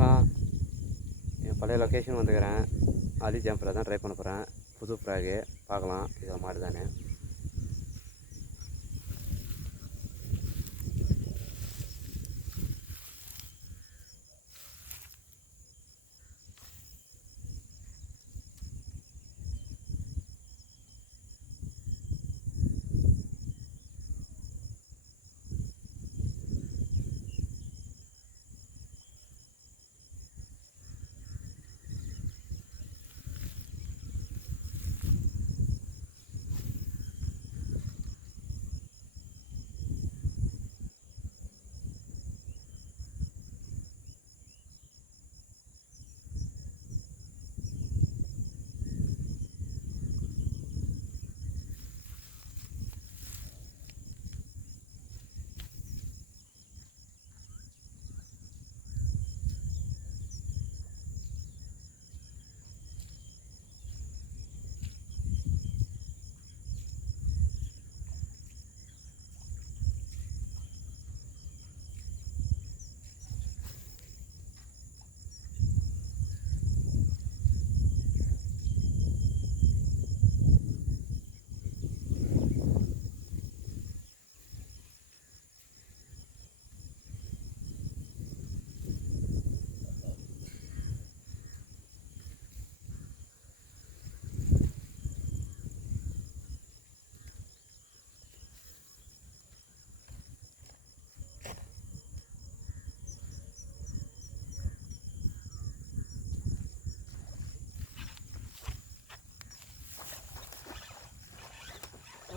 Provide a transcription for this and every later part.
வணக்கம். என் பழைய லொக்கேஷன் வந்துக்கிறேன். ஆலி ஜம்பரை தான் ட்ரை பண்ண போகிறேன். புது ஃப்ராகு பார்க்கலாம் இதில் மாடு தானே.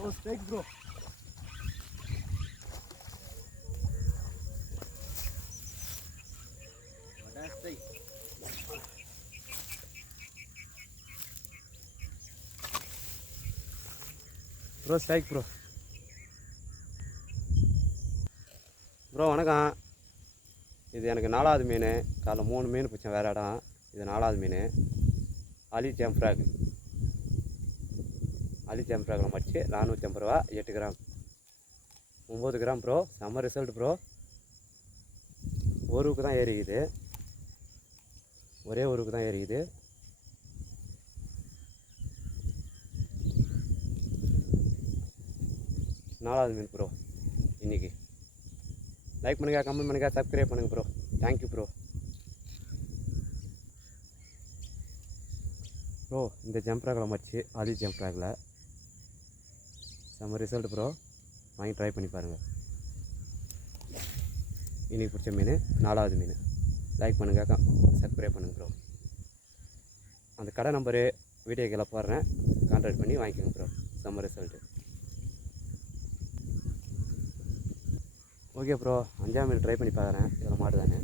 Oh, strike bro. What a strike. Bro strike bro. Bro வணக்கம். இது எனக்கு 4வது மீன். காலைல 3 மீன் பிடிச்சேன் வேறு இடம். இது 4வது மீன். ஆலி ஜம்ப்ராக். ஆலி ஜம்ப்ராகில் மடிச்சு 450 ரூபா, 8 கிராம், 9 கிராம் ப்ரோ. செம்ம ரிசல்ட் ப்ரோ. ஒருக்கு தான் ஏறிக்குது, ஒரே ஒருக்கு தான் ஏறிக்குது. நாலாவது மீன் ப்ரோ. இன்றைக்கி லைக் பண்ணுங்கள், கமெண்ட் பண்ணுங்கள், சப்ஸ்கிரைப் பண்ணுங்கள் ப்ரோ. Thank you bro. ப்ரோ இந்த ஜம்ப்ராகில் மடிச்சு ஆலி ஜம்ப்ராகில் செம்ம ரிசல்ட் ப்ரோ. வாங்கி ட்ரை பண்ணி பாருங்கள். இன்றைக்கி பிடிச்ச மீன் 4வது மீன். லைக் பண்ணுங்கள், சப்ஸ்கிரைப் பண்ணுங்கள் ப்ரோ. அந்த கடை நம்பரு வீடியோ கீழே போடுறேன், கான்டாக்ட் பண்ணி வாங்கிக்கோங்க ப்ரோ. செம்ம ரிசல்ட்டு. ஓகே ப்ரோ, 5ஆம் மீன் ட்ரை பண்ணி பார்க்குறேன். இதில் மாடு தானே.